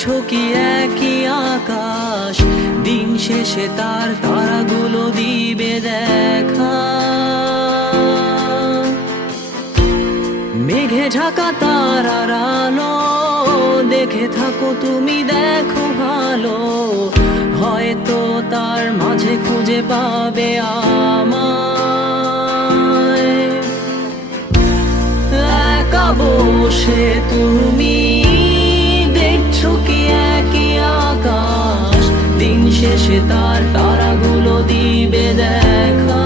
দেখছো কি একই আকাশ, দিন শেষে তার তারাগুলো দিবে দেখা। মেঘে ঢাকা তারার আলো দেখে থাকো তুমি, দেখো ভালো, হয়তো তার মাঝে খুঁজে পাবে আমায়। একা বসে তুমি দেখছো কি একই আকাশ, দিন শেষে তার তারাগুলো দিবে দেখা।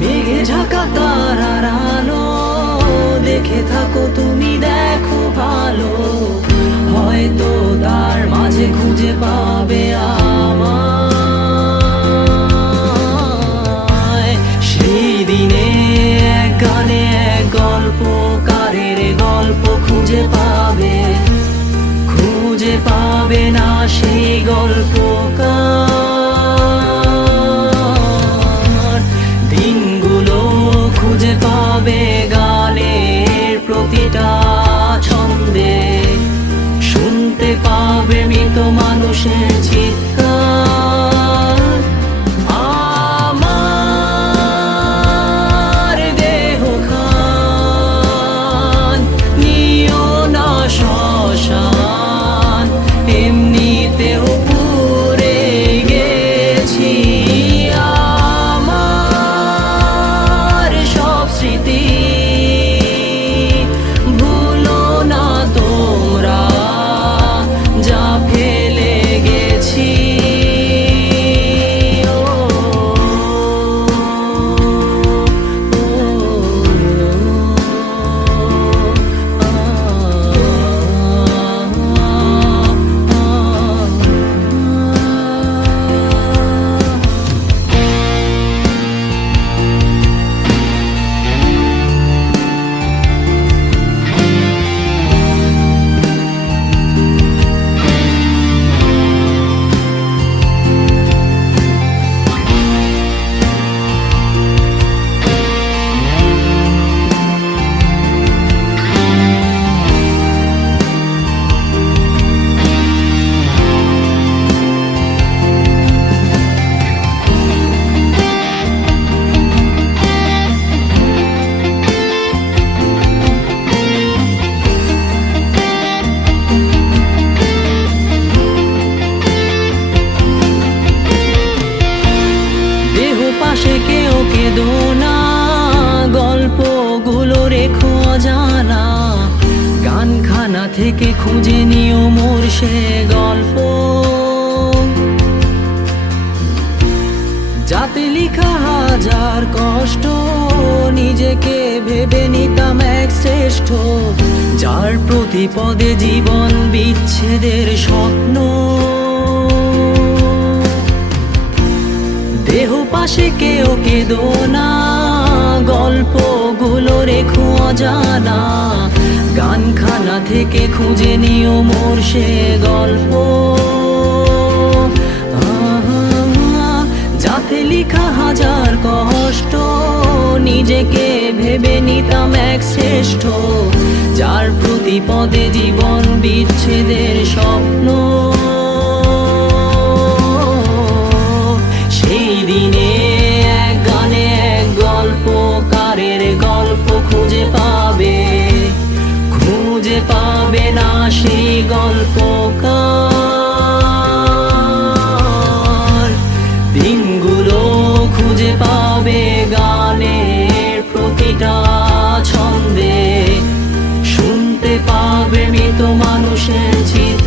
মেঘে ঢাকা তারার আলো দেখে থাকো তুমি, দেখো ভালো, হয়তো তার মাঝে খুঁজে পাবে আমায়। সেই দিনে এক গানে এক গল্পকারের গল্প খুঁজে পাবে, খুঁজে পাবে না সেই গল্পকার। দিনগুলো খুঁজে পাবে গানের প্রতিটা ছন্দে, শুনতে পাবে মৃত মানুষের চিৎকার। আমার দেহ খান নিও না শ্মশান, এমনিতেও পুড়ে গেছি। আমার সব স্মৃতি ভুলো না তোমরা, যা ফেলে গেছি। পাশে কেউ কেঁদো না, গল্পগুলো রেখো অজানা, গানখানা থেকে খুঁজে নিও মোর সে গল্প, যাতে লিখা হাজার কষ্ট, নিজেকে ভেবে নিতাম এক শ্রেষ্ঠ, যার প্রতি পদে জীবন বিচ্ছেদের স্বপ্ন। দেহ পাশে কেউ কেঁদো না, গল্পগুলো রেখো অজানা, গানখানা থেকে খুঁজে নিও মোর সে গল্প, যাতে লিখা হাজার কষ্ট, নিজেকে ভেবে নিতাম এক শ্রেষ্ঠ, যার প্রতি পদে জীবন বিচ্ছেদের স্বপ্ন। সেই দিনে এক গানে এক গল্পকারের গল্প খুঁজে পাবে, খুঁজে পাবে না সেই গল্পকার। দিনগুলো খুঁজে পাবে গানের প্রতিটা ছন্দে, শুনতে পাবে মৃত মানুষের চিৎকার।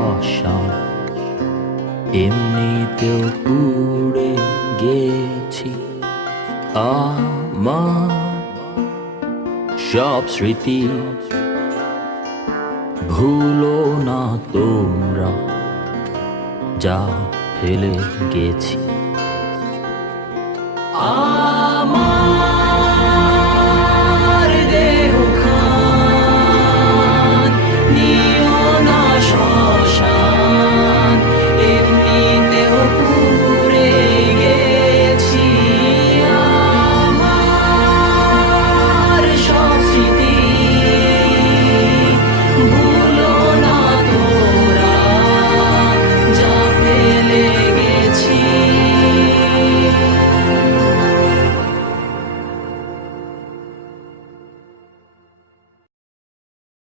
পাষাণ এমনিতেও পুড়ে গেছি। আমার সব স্মৃতি ভুলো না তোমরা, যা ফেলে গেছি।